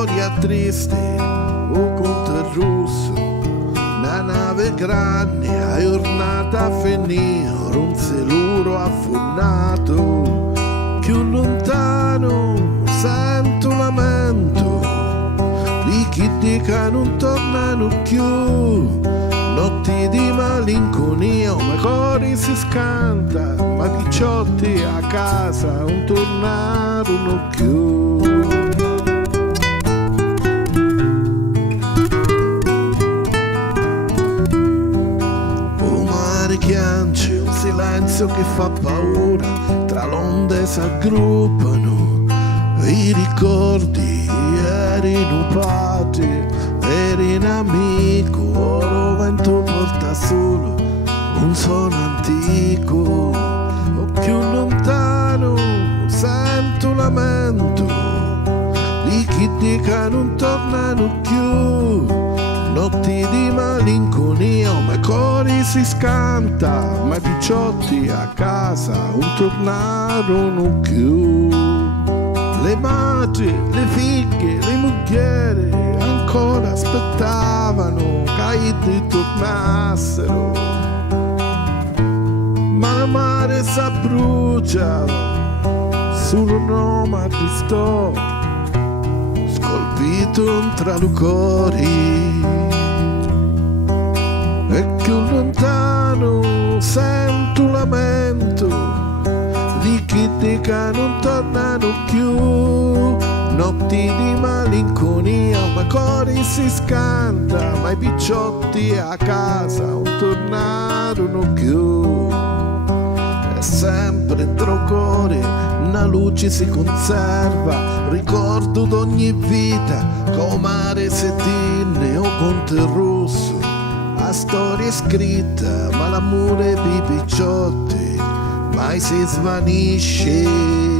storia triste, o conto russo, una nave grande, a giornata a finire, un celuro affonnato, più lontano sento un lamento, di chi dica non tornano più, notti di malinconia, ma cori si scanta, ma picciotti a casa non tornarono più. Chiance, un silenzio che fa paura, tra l'onde s'aggruppano i ricordi, eri nupati, eri un amico, oro vento porta solo un suono antico, o più lontano sento un lamento di chi dica non tornano più. Notti di malinconia, ma cori si scanta, ma i picciotti a casa non tornarono più. Le madri, le figlie, le mugliere ancora aspettavano che ritornassero, ma la mare s'abbrucia sul nome Cristo, scolpito tra i cuori. E più lontano sento un lamento di chi dica non tornano più. Notti di malinconia, ma cori si scanta, ma i picciotti a casa non tornarono più. E sempre dentro il cuore una luce si conserva, ricordo d'ogni vita, come mare setine o conte rosso. La storia è scritta, ma l'amore dei picciotti mai si svanisce.